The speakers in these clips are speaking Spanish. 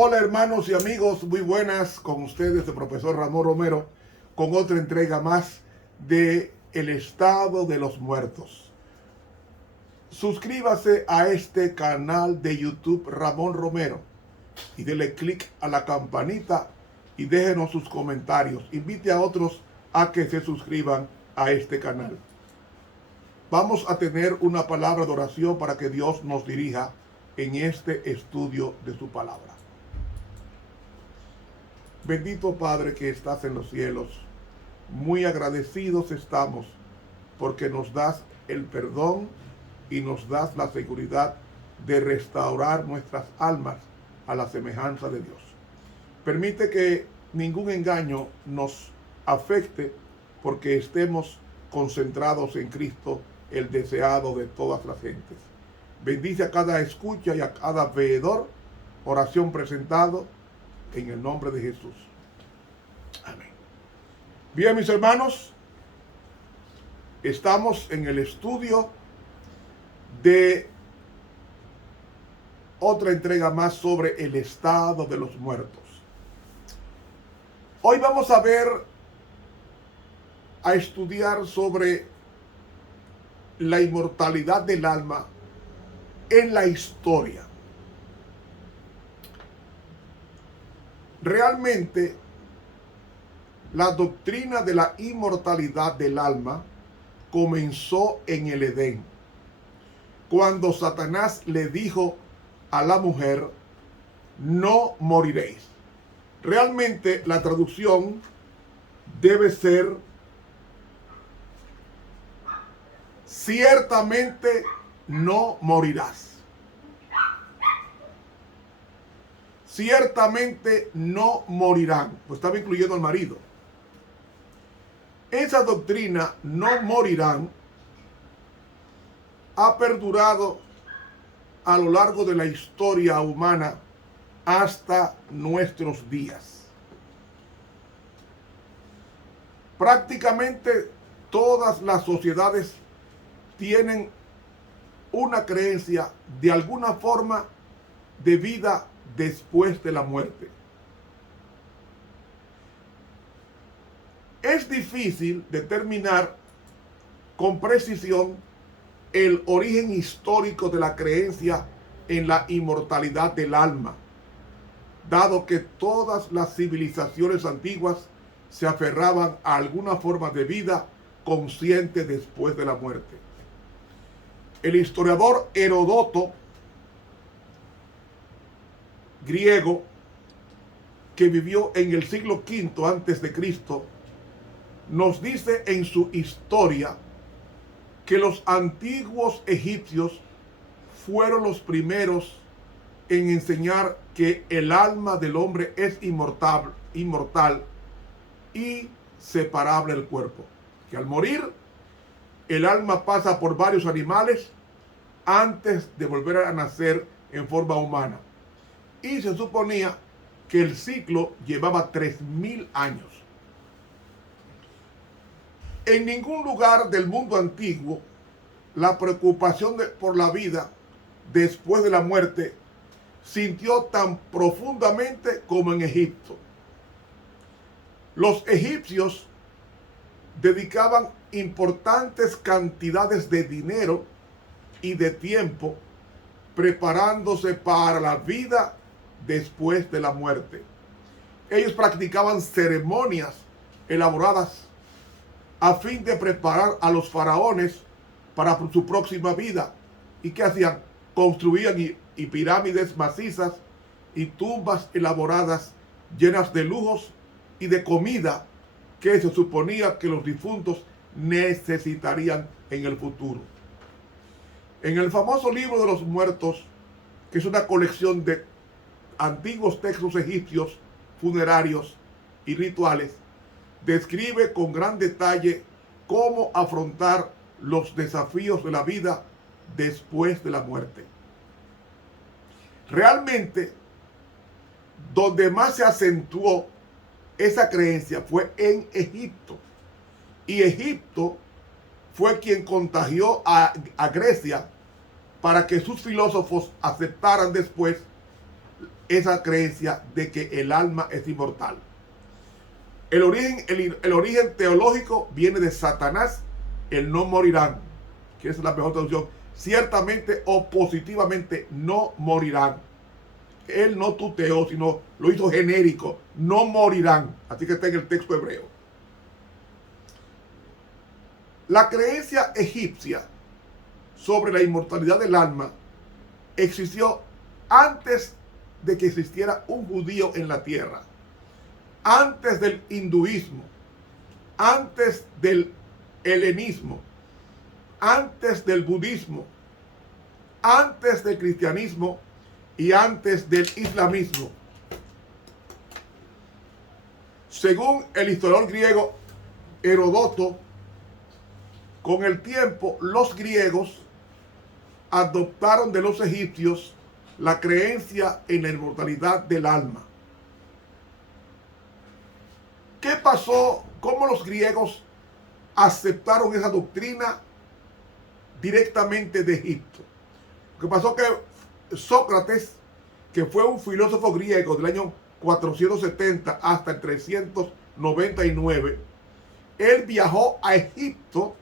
Hola hermanos y amigos, muy buenas, con ustedes el profesor Ramón Romero con otra entrega más de El estado de los muertos. Suscríbase a este canal de YouTube Ramón Romero y dele clic a la campanita y déjenos sus comentarios. Invite a otros a que se suscriban a este canal. Vamos a tener una palabra de oración para que Dios nos dirija en este estudio de su palabra. Bendito Padre que estás en los cielos, muy agradecidos estamos porque nos das el perdón y nos das la seguridad de restaurar nuestras almas a la semejanza de Dios. Permite que ningún engaño nos afecte porque estemos concentrados en Cristo, el deseado de todas las gentes. Bendice a cada escucha y a cada veedor. Oración presentado en el nombre de Jesús. Amén. Bien, mis hermanos, estamos en el estudio de otra entrega más sobre el estado de los muertos. Hoy vamos a estudiar sobre la inmortalidad del alma en la historia. Realmente, la doctrina de la inmortalidad del alma comenzó en el Edén, cuando Satanás le dijo a la mujer, no moriréis. Realmente la traducción debe ser, ciertamente no morirás. Ciertamente no morirán. Pues estaba incluyendo al marido. Esa doctrina, no morirán, ha perdurado a lo largo de la historia humana hasta nuestros días. Prácticamente todas las sociedades tienen una creencia de alguna forma de vida después de la muerte. Es difícil determinar con precisión el origen histórico de la creencia en la inmortalidad del alma, dado que todas las civilizaciones antiguas se aferraban a alguna forma de vida consciente después de la muerte. El historiador Heródoto, griego, que vivió en el siglo V antes de Cristo, nos dice en su historia que los antiguos egipcios fueron los primeros en enseñar que el alma del hombre es inmortal y separable del cuerpo. Que al morir, el alma pasa por varios animales antes de volver a nacer en forma humana. Y se suponía que el ciclo llevaba 3000 años. En ningún lugar del mundo antiguo la preocupación por la vida después de la muerte sintió tan profundamente como en Egipto. Los egipcios dedicaban importantes cantidades de dinero y de tiempo preparándose para la vida después de la muerte. Ellos practicaban ceremonias elaboradas a fin de preparar a los faraones para su próxima vida. ¿Y qué hacían? Construían y pirámides macizas y tumbas elaboradas llenas de lujos y de comida que se suponía que los difuntos necesitarían en el futuro. En el famoso libro de los muertos, que es una colección de antiguos textos egipcios funerarios y rituales, describe con gran detalle cómo afrontar los desafíos de la vida después de la muerte. Realmente, donde más se acentuó esa creencia fue en Egipto. Y Egipto fue quien contagió a Grecia para que sus filósofos aceptaran después esa creencia de que el alma es inmortal. El origen teológico viene de Satanás, el no morirán, que es la mejor traducción. Ciertamente o positivamente no morirán. Él no tuteó, sino lo hizo genérico. No morirán. Así que está en el texto hebreo. La creencia egipcia sobre la inmortalidad del alma existió antes de que existiera un judío en la tierra, antes del hinduismo, antes del helenismo, antes del budismo, antes del cristianismo y antes del islamismo. Según el historiador griego Heródoto, con el tiempo los griegos adoptaron de los egipcios la creencia en la inmortalidad del alma. ¿Qué pasó? ¿Cómo los griegos aceptaron esa doctrina directamente de Egipto? Lo que pasó que Sócrates, que fue un filósofo griego del año 470 hasta el 399, él viajó a Egipto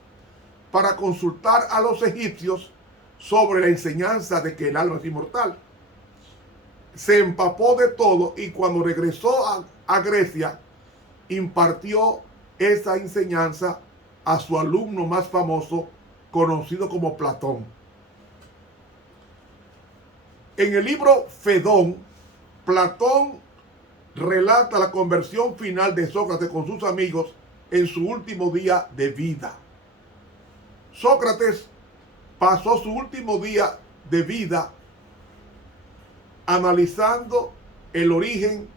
para consultar a los egipcios sobre la enseñanza de que el alma es inmortal. Se empapó de todo y cuando regresó a Grecia, impartió esa enseñanza a su alumno más famoso, conocido como Platón. En el libro Fedón, Platón relata la conversión final de Sócrates con sus amigos en su último día de vida. Sócrates pasó su último día de vida analizando el origen,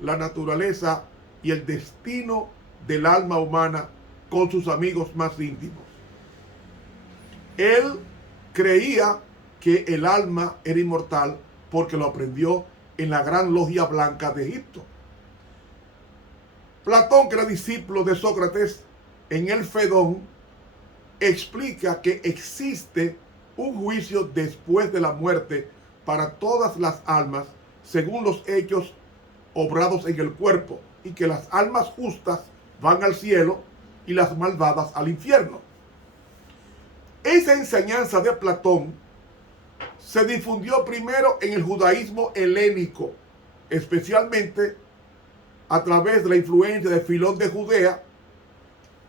la naturaleza y el destino del alma humana con sus amigos más íntimos. Él creía que el alma era inmortal porque lo aprendió en la gran logia blanca de Egipto. Platón, que era discípulo de Sócrates, en el Fedón explica que existe un juicio después de la muerte para todas las almas según los hechos obrados en el cuerpo, y que las almas justas van al cielo y las malvadas al infierno. Esa enseñanza de Platón se difundió primero en el judaísmo helénico, especialmente a través de la influencia de Filón de Judea,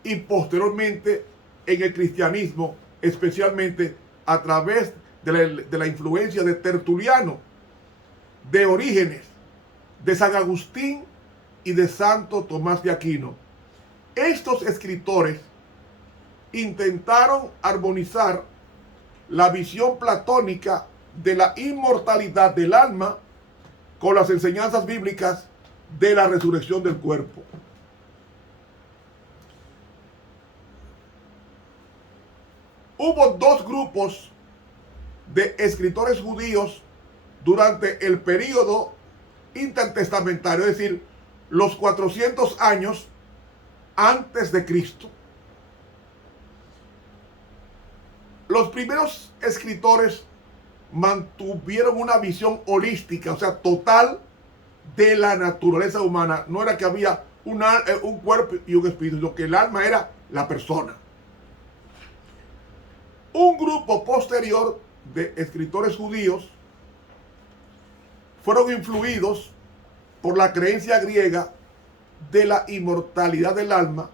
y posteriormente en el cristianismo, especialmente a través de la influencia de Tertuliano, de Orígenes, de San Agustín y de Santo Tomás de Aquino. Estos escritores intentaron armonizar la visión platónica de la inmortalidad del alma con las enseñanzas bíblicas de la resurrección del cuerpo. Hubo dos grupos de escritores judíos durante el período intertestamentario, es decir, los 400 años antes de Cristo. Los primeros escritores mantuvieron una visión holística, o sea, total de la naturaleza humana. No era que había un cuerpo y un espíritu, sino que el alma era la persona. Un grupo posterior de escritores judíos fueron influidos por la creencia griega de la inmortalidad del alma,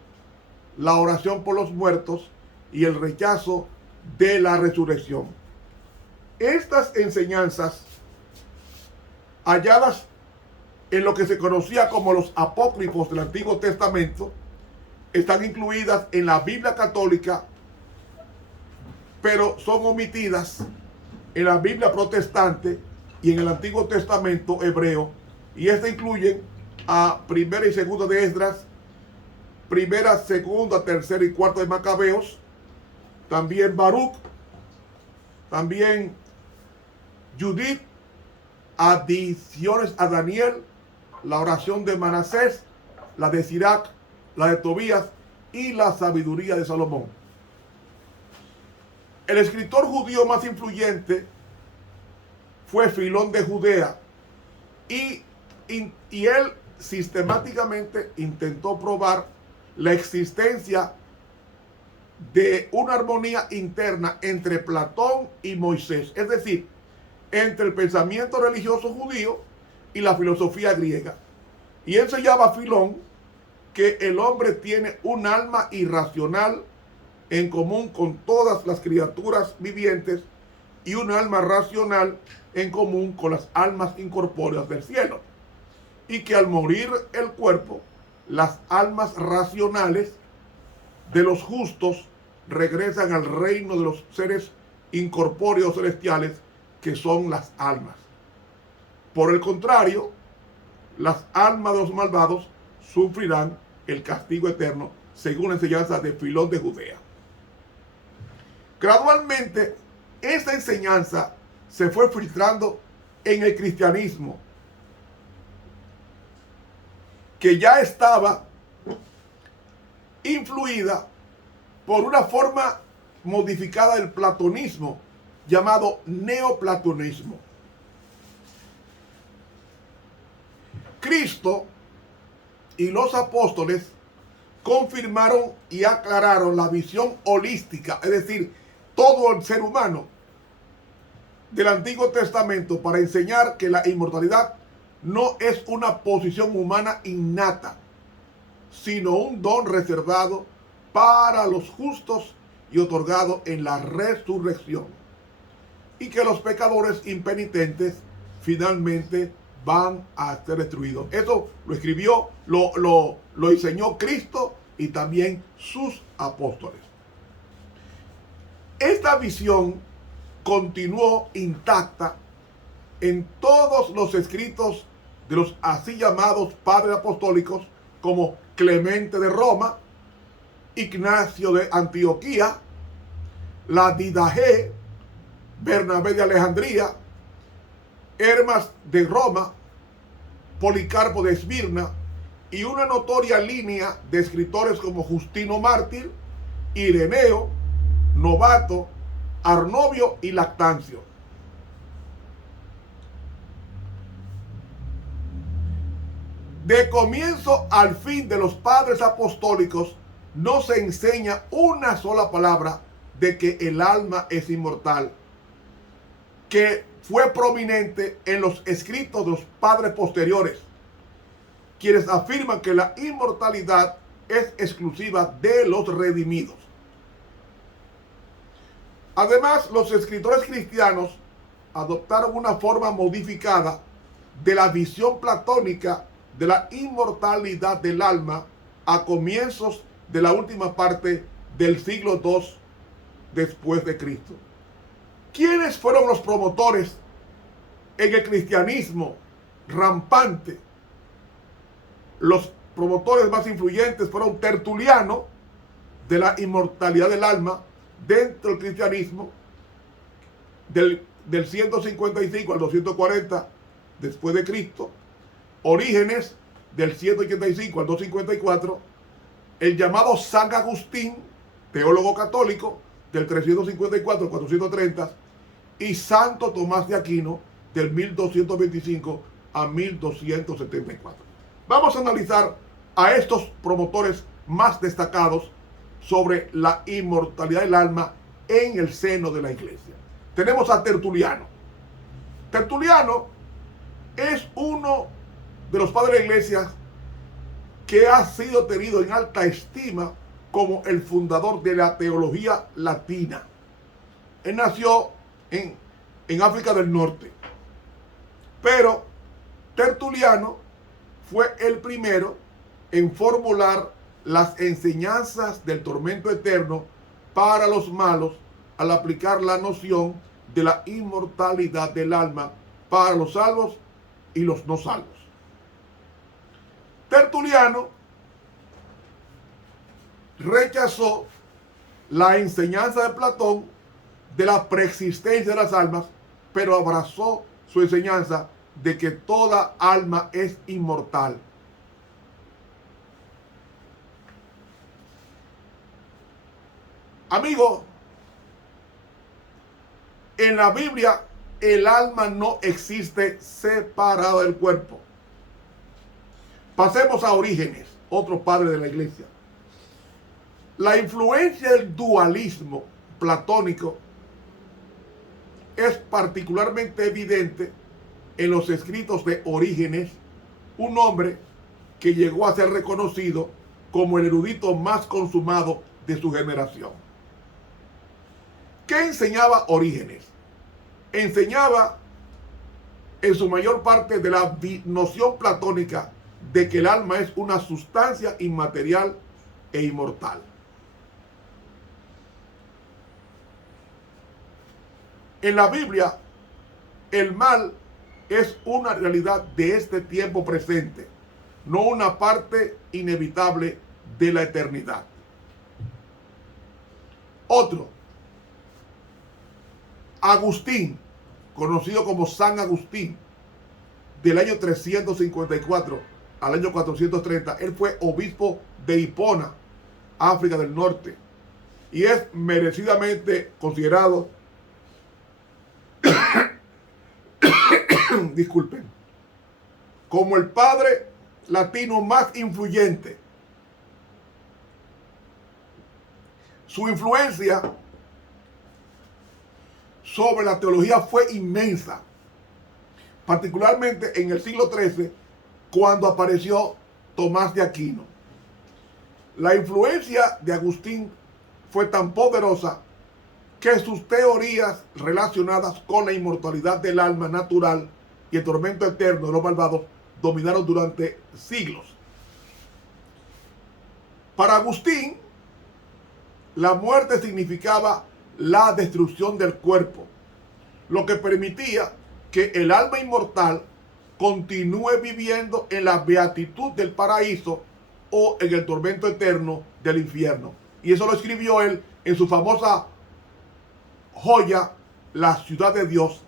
la oración por los muertos y el rechazo de la resurrección. Estas enseñanzas, halladas en lo que se conocía como los apócrifos del Antiguo Testamento, están incluidas en la Biblia católica, pero son omitidas en la Biblia protestante y en el Antiguo Testamento hebreo, y estas incluyen a primera y segunda de Esdras, primera, segunda, tercera y cuarta de Macabeos, también Baruch, también Judith, adiciones a Daniel, la oración de Manasés, la de Sirac, la de Tobías y la sabiduría de Salomón. El escritor judío más influyente fue Filón de Judea, y él sistemáticamente intentó probar la existencia de una armonía interna entre Platón y Moisés, es decir, entre el pensamiento religioso judío y la filosofía griega. Y enseñaba Filón que el hombre tiene un alma irracional en común con todas las criaturas vivientes y un alma racional en común con las almas incorpóreas del cielo. Y que al morir el cuerpo, las almas racionales de los justos regresan al reino de los seres incorpóreos celestiales, que son las almas. Por el contrario, las almas de los malvados sufrirán el castigo eterno, según la enseñanza de Filón de Judea. Gradualmente, esta enseñanza se fue filtrando en el cristianismo, que ya estaba influida por una forma modificada del platonismo llamado neoplatonismo. Cristo y los apóstoles confirmaron y aclararon la visión holística, es decir, todo el ser humano del Antiguo Testamento, para enseñar que la inmortalidad no es una posición humana innata, sino un don reservado para los justos y otorgado en la resurrección, y que los pecadores impenitentes finalmente van a ser destruidos. Eso lo escribió, lo enseñó Cristo y también sus apóstoles. Esta visión continuó intacta en todos los escritos de los así llamados padres apostólicos, como Clemente de Roma, Ignacio de Antioquía, la Didache, Bernabé de Alejandría, Hermas de Roma, Policarpo de Esmirna, y una notoria línea de escritores como Justino Mártir, Ireneo, Novato, Arnovio y Lactancio. De comienzo al fin de los padres apostólicos no se enseña una sola palabra de que el alma es inmortal, que fue prominente en los escritos de los padres posteriores, quienes afirman que la inmortalidad es exclusiva de los redimidos. Además, los escritores cristianos adoptaron una forma modificada de la visión platónica de la inmortalidad del alma a comienzos de la última parte del siglo II después de Cristo. ¿Quiénes fueron los promotores en el cristianismo rampante? Los promotores más influyentes fueron Tertuliano, de la inmortalidad del alma dentro del cristianismo, del 155 al 240 después de Cristo; Orígenes, del 185 al 254; el llamado San Agustín, teólogo católico, del 354 al 430; y Santo Tomás de Aquino, del 1225 a 1274. Vamos a analizar a estos promotores más destacados sobre la inmortalidad del alma en el seno de la iglesia. Tenemos a Tertuliano. Tertuliano es uno de los padres de la iglesia que ha sido tenido en alta estima como el fundador de la teología latina. Él nació en África del Norte, pero Tertuliano fue el primero en formular las enseñanzas del tormento eterno para los malos, al aplicar la noción de la inmortalidad del alma para los salvos y los no salvos. Tertuliano rechazó la enseñanza de Platón de la preexistencia de las almas, pero abrazó su enseñanza de que toda alma es inmortal. Amigo, en la Biblia el alma no existe separada del cuerpo. Pasemos a Orígenes, otro padre de la iglesia. La influencia del dualismo platónico es particularmente evidente en los escritos de Orígenes, un hombre que llegó a ser reconocido como el erudito más consumado de su generación. ¿Qué enseñaba Orígenes? Enseñaba en su mayor parte de la noción platónica de que el alma es una sustancia inmaterial e inmortal. En la Biblia, el mal es una realidad de este tiempo presente, no una parte inevitable de la eternidad. Otro, Agustín, conocido como San Agustín, del año 354 al año 430, él fue obispo de Hipona, África del Norte, y es merecidamente considerado disculpen, como el padre latino más influyente. Su influencia sobre la teología fue inmensa, particularmente en el siglo XIII, cuando apareció Tomás de Aquino. La influencia de Agustín fue tan poderosa que sus teorías relacionadas con la inmortalidad del alma natural y el tormento eterno de los malvados dominaron durante siglos. Para Agustín, la muerte significaba la destrucción del cuerpo, lo que permitía que el alma inmortal continúe viviendo en la beatitud del paraíso o en el tormento eterno del infierno. Y eso lo escribió él en su famosa joya, La ciudad de Dios,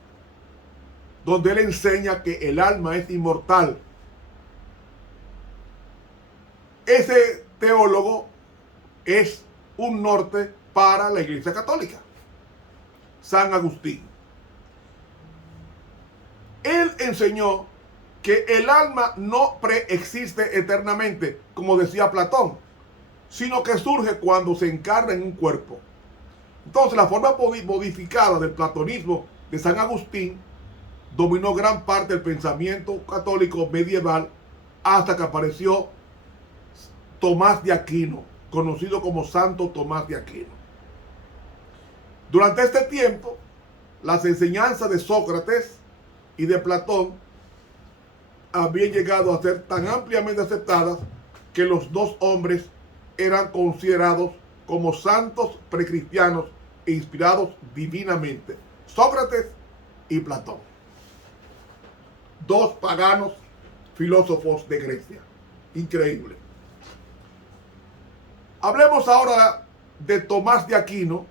donde él enseña que el alma es inmortal. Ese teólogo es un norte para la Iglesia Católica, San Agustín. Él enseñó que el alma no preexiste eternamente, como decía Platón, sino que surge cuando se encarna en un cuerpo. Entonces, la forma modificada del platonismo de San Agustín dominó gran parte del pensamiento católico medieval hasta que apareció Tomás de Aquino, conocido como Santo Tomás de Aquino. Durante este tiempo, las enseñanzas de Sócrates y de Platón habían llegado a ser tan ampliamente aceptadas que los dos hombres eran considerados como santos precristianos e inspirados divinamente, Sócrates y Platón, dos paganos filósofos de Grecia. Increíble. Hablemos ahora de Tomás de Aquino.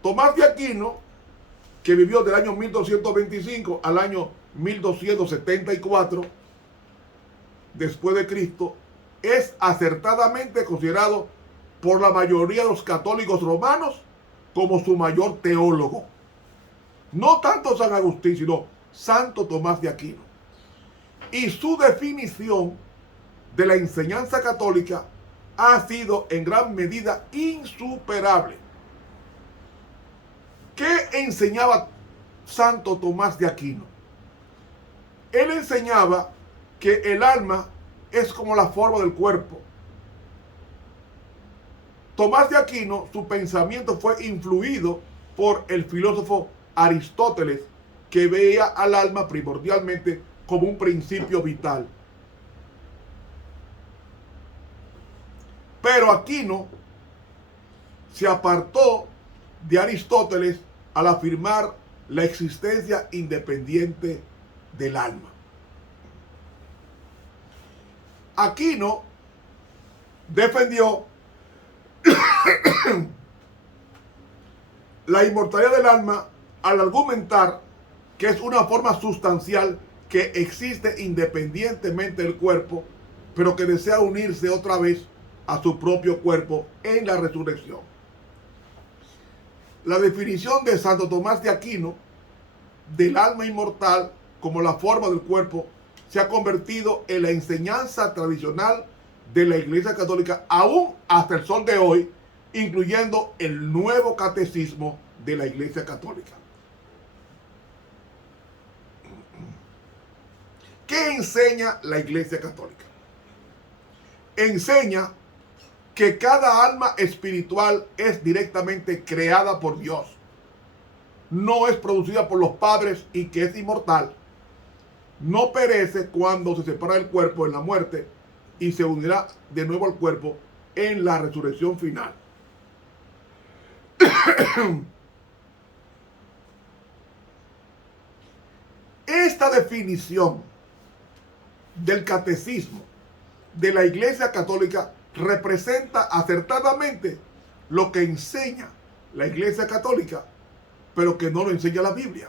Tomás de Aquino, que vivió del año 1225 al año 1274 después de Cristo, es acertadamente considerado por la mayoría de los católicos romanos como su mayor teólogo. No tanto San Agustín, sino Santo Tomás de Aquino. Y su definición de la enseñanza católica ha sido en gran medida insuperable. ¿Qué enseñaba Santo Tomás de Aquino? Él enseñaba que el alma es como la forma del cuerpo. Tomás de Aquino, su pensamiento fue influido por el filósofo Aristóteles, que veía al alma primordialmente como un principio vital. Pero Aquino se apartó de Aristóteles al afirmar la existencia independiente del alma. Aquino defendió la inmortalidad del alma al argumentar que es una forma sustancial que existe independientemente del cuerpo, pero que desea unirse otra vez a su propio cuerpo en la resurrección. La definición de Santo Tomás de Aquino del alma inmortal como la forma del cuerpo se ha convertido en la enseñanza tradicional de la Iglesia Católica aún hasta el sol de hoy, incluyendo el nuevo catecismo de la Iglesia Católica. ¿Qué enseña la Iglesia Católica? Enseña que cada alma espiritual es directamente creada por Dios. No es producida por los padres y que es inmortal. No perece cuando se separa del cuerpo en la muerte y se unirá de nuevo al cuerpo en la resurrección final. Esta definición del catecismo de la Iglesia Católica representa acertadamente lo que enseña la Iglesia Católica, pero que no lo enseña la Biblia.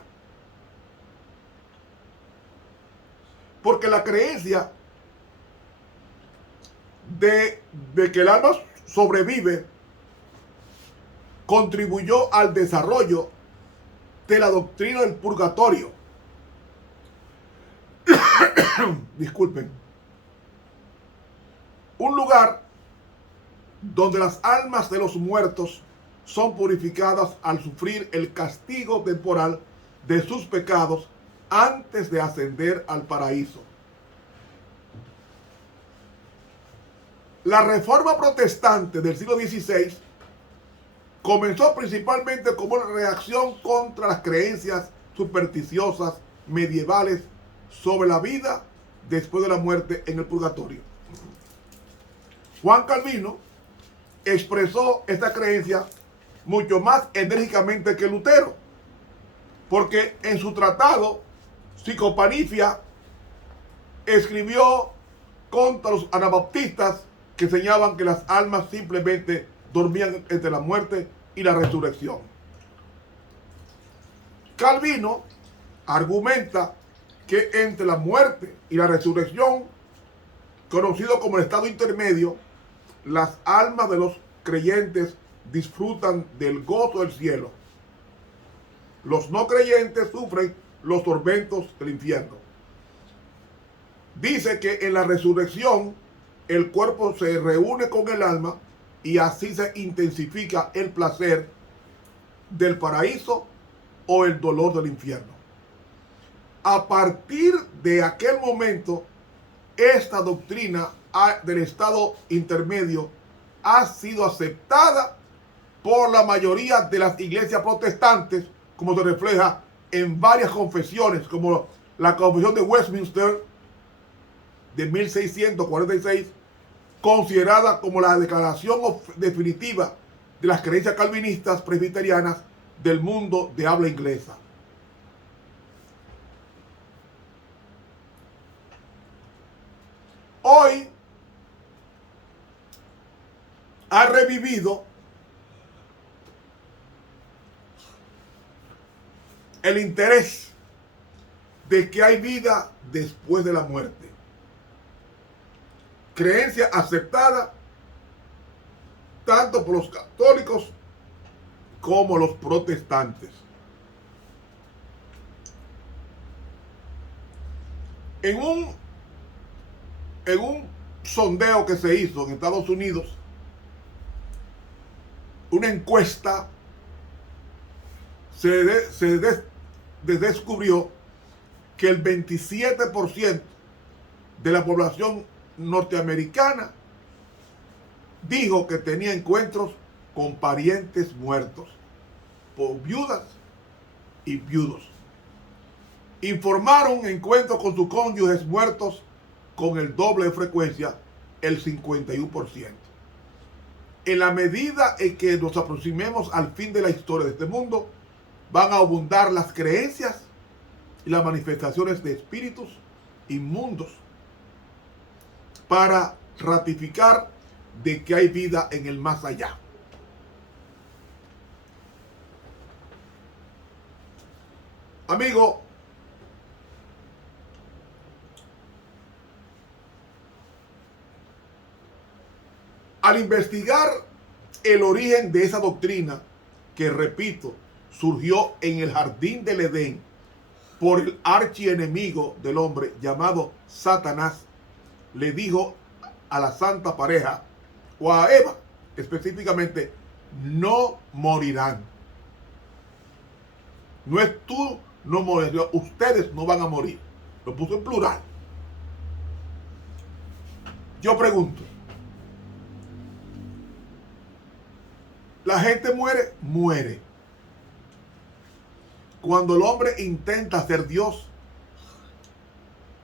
Porque la creencia de que el alma sobrevive contribuyó al desarrollo de la doctrina del purgatorio. Disculpen. Un lugar donde las almas de los muertos son purificadas al sufrir el castigo temporal de sus pecados antes de ascender al paraíso. La reforma protestante del siglo XVI comenzó principalmente como una reacción contra las creencias supersticiosas medievales sobre la vida después de la muerte en el purgatorio. Juan Calvino expresó esta creencia mucho más enérgicamente que Lutero, porque en su tratado Psicopanifia escribió contra los anabaptistas que enseñaban que las almas simplemente dormían entre la muerte y la resurrección. Calvino argumenta que entre la muerte y la resurrección, conocido como el estado intermedio, las almas de los creyentes disfrutan del gozo del cielo. Los no creyentes sufren los tormentos del infierno. Dice que en la resurrección el cuerpo se reúne con el alma y así se intensifica el placer del paraíso o el dolor del infierno. A partir de aquel momento, esta doctrina del estado intermedio ha sido aceptada por la mayoría de las iglesias protestantes, como se refleja en varias confesiones, como la Confesión de Westminster de 1646, considerada como la declaración definitiva de las creencias calvinistas presbiterianas del mundo de habla inglesa. Hoy ha revivido el interés de que hay vida después de la muerte. Creencia aceptada tanto por los católicos como los protestantes. En un sondeo que se hizo en Estados Unidos, una encuesta se descubrió que el 27% de la población norteamericana dijo que tenía encuentros con parientes muertos, por viudas y viudos. Informaron encuentros con sus cónyuges muertos con el doble de frecuencia, el 51%. En la medida en que nos aproximemos al fin de la historia de este mundo, van a abundar las creencias y las manifestaciones de espíritus inmundos para ratificar de que hay vida en el más allá. Amigo, al investigar el origen de esa doctrina, que repito, surgió en el jardín del Edén, por el archienemigo del hombre llamado Satanás, le dijo a la santa pareja, o a Eva específicamente, no morirán. No es tú no morirás, ustedes no van a morir. Lo puso en plural. Yo pregunto, ¿la gente muere? Muere. Cuando el hombre intenta ser Dios,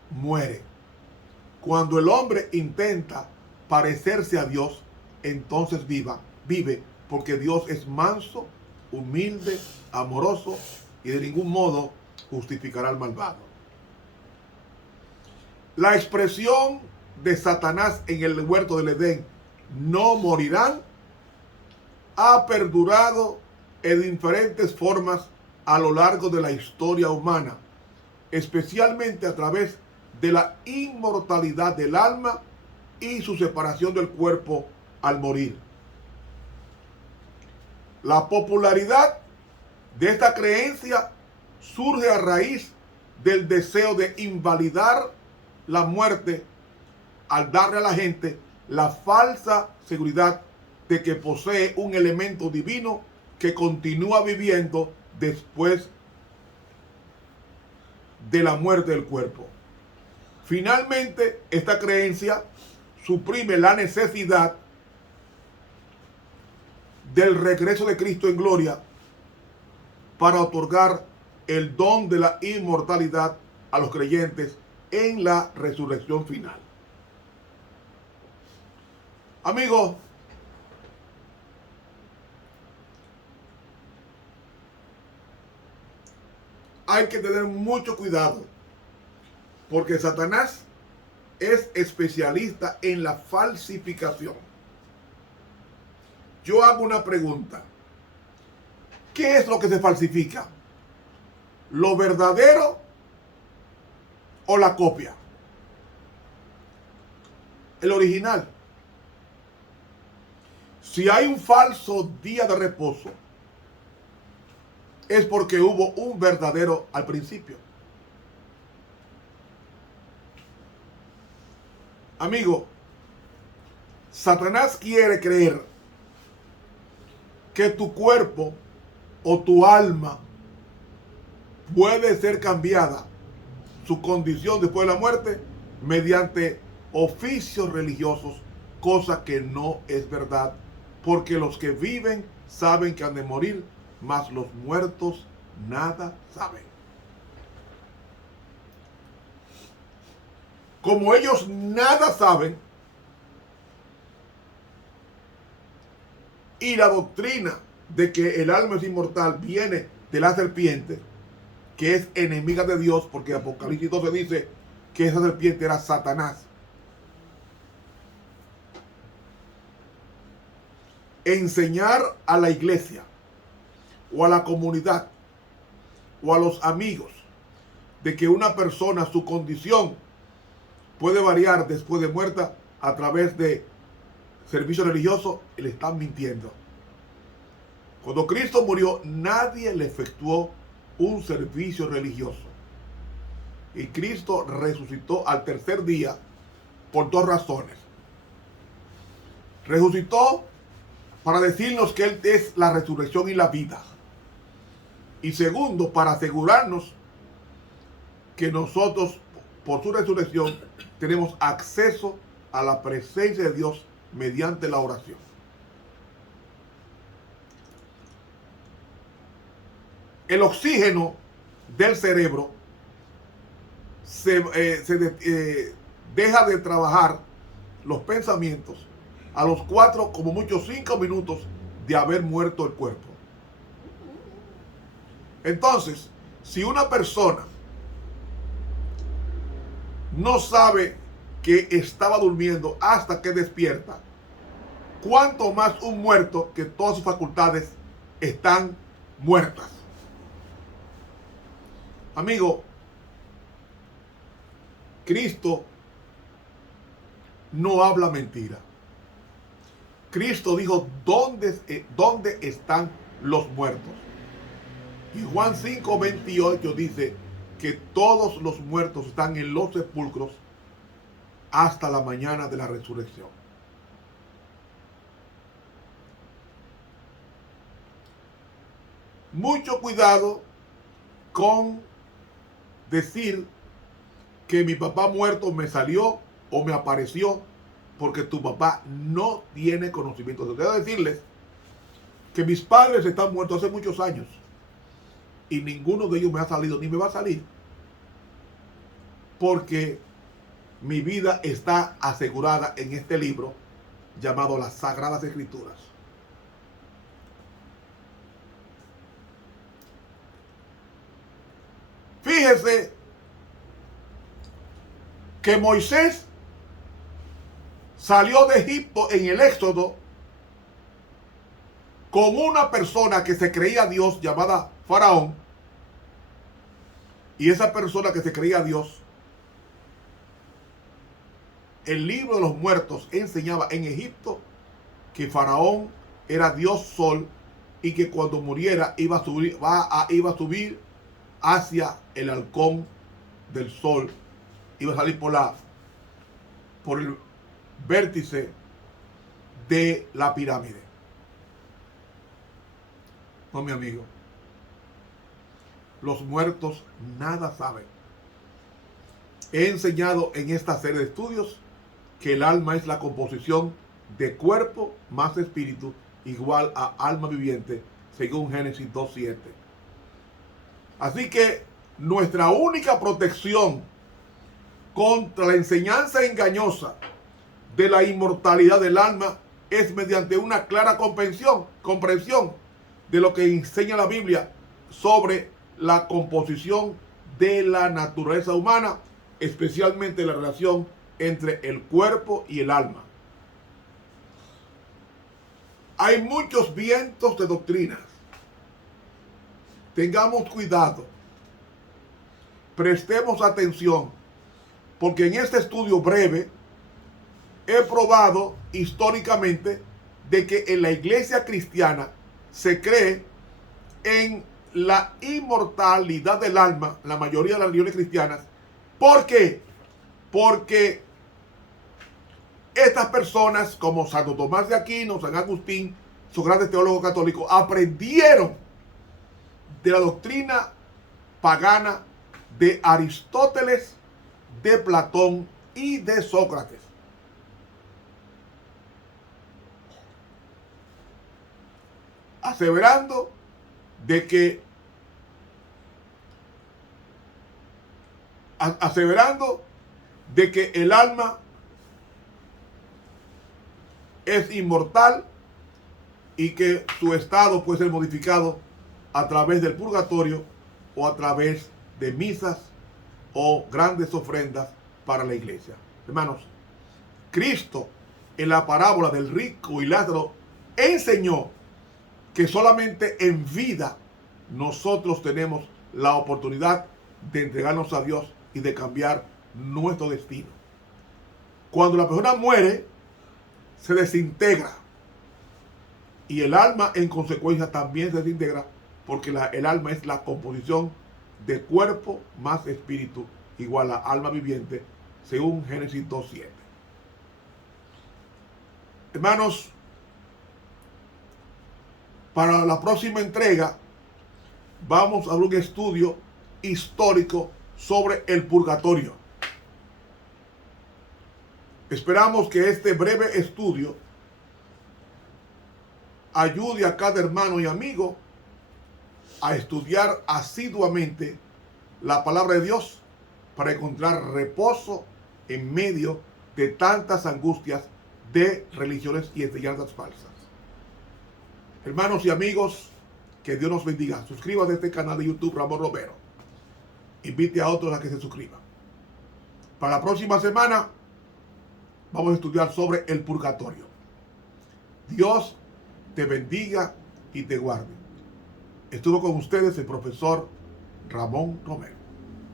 muere. Cuando el hombre intenta parecerse a Dios, entonces vive, porque Dios es manso, humilde, amoroso y de ningún modo justificará al malvado. La expresión de Satanás en el huerto del Edén, no morirán, ha perdurado en diferentes formas a lo largo de la historia humana, especialmente a través de la inmortalidad del alma y su separación del cuerpo al morir. La popularidad de esta creencia surge a raíz del deseo de invalidar la muerte al darle a la gente la falsa seguridad de que posee un elemento divino que continúa viviendo después de la muerte del cuerpo. Finalmente, esta creencia suprime la necesidad del regreso de Cristo en gloria para otorgar el don de la inmortalidad a los creyentes en la resurrección final. Amigos, hay que tener mucho cuidado, porque Satanás es especialista en la falsificación. Yo hago una pregunta. ¿Qué es lo que se falsifica? ¿Lo verdadero o la copia? El original. Si hay un falso día de reposo, es porque hubo un verdadero al principio. Amigo, Satanás quiere creer que tu cuerpo o tu alma puede ser cambiada, su condición después de la muerte, mediante oficios religiosos, cosa que no es verdad, porque los que viven saben que han de morir, mas los muertos nada saben. Como ellos nada saben, y la doctrina de que el alma es inmortal viene de la serpiente, que es enemiga de Dios, porque en Apocalipsis 12 dice que esa serpiente era Satanás. Enseñar a la iglesia o a la comunidad o a los amigos de que una persona, su condición puede variar después de muerta a través de servicio religioso, le están mintiendo. Cuando Cristo murió, nadie le efectuó un servicio religioso. Y Cristo resucitó al tercer día por dos razones. Resucitó para decirnos que Él es la resurrección y la vida. Y segundo, para asegurarnos que nosotros, por su resurrección, tenemos acceso a la presencia de Dios mediante la oración. El oxígeno del cerebro deja de trabajar los pensamientos a los 4, como mucho 5 minutos de haber muerto el cuerpo. Entonces, si una persona no sabe que estaba durmiendo hasta que despierta, cuánto más un muerto que todas sus facultades están muertas. Amigo, Cristo no habla mentira. Cristo dijo, ¿dónde están los muertos? Y Juan 5:28 dice que todos los muertos están en los sepulcros hasta la mañana de la resurrección. Mucho cuidado con decir que mi papá muerto me salió o me apareció, porque tu papá no tiene conocimiento. Debo decirles que mis padres están muertos hace muchos años y ninguno de ellos me ha salido ni me va a salir, porque mi vida está asegurada en este libro llamado las Sagradas Escrituras. Fíjese que Moisés salió de Egipto en el Éxodo con una persona que se creía Dios llamada Faraón, y esa persona que se creía Dios, el libro de los muertos enseñaba en Egipto que Faraón era Dios Sol y que cuando muriera iba a subir hacia el halcón del sol, iba a salir por el vértice de la pirámide. No, mi amigo, los muertos nada saben. He enseñado en esta serie de estudios que el alma es la composición de cuerpo más espíritu igual a alma viviente, según Génesis 2:7. Así que nuestra única protección contra la enseñanza engañosa de la inmortalidad del alma es mediante una clara comprensión de lo que enseña la Biblia sobre la composición de la naturaleza humana, especialmente la relación entre el cuerpo y el alma. Hay muchos vientos de doctrinas. Tengamos cuidado. Prestemos atención, porque en este estudio breve he probado históricamente de que en la iglesia cristiana se cree en la inmortalidad del alma, la mayoría de las religiones cristianas. ¿Por qué? Porque estas personas como Santo Tomás de Aquino, San Agustín, sus grandes teólogos católicos, aprendieron de la doctrina pagana de Aristóteles, de Platón y de Sócrates. Aseverando de que el alma es inmortal y que su estado puede ser modificado a través del purgatorio o a través de misas o grandes ofrendas para la iglesia. Hermanos, Cristo en la parábola del rico y Lázaro enseñó que solamente en vida nosotros tenemos la oportunidad de entregarnos a Dios y de cambiar nuestro destino. Cuando la persona muere, se desintegra y el alma en consecuencia también se desintegra, porque el alma es la composición de cuerpo más espíritu igual a alma viviente, según Génesis 2:7. Hermanos, para la próxima entrega vamos a ver un estudio histórico sobre el purgatorio. Esperamos que este breve estudio ayude a cada hermano y amigo a estudiar asiduamente la palabra de Dios para encontrar reposo en medio de tantas angustias de religiones y enseñanzas falsas. Hermanos y amigos, que Dios nos bendiga. Suscríbase a este canal de YouTube Ramón Romero. Invite a otros a que se suscriban. Para la próxima semana vamos a estudiar sobre el purgatorio. Dios te bendiga y te guarde. Estuvo con ustedes el profesor Ramón Romero.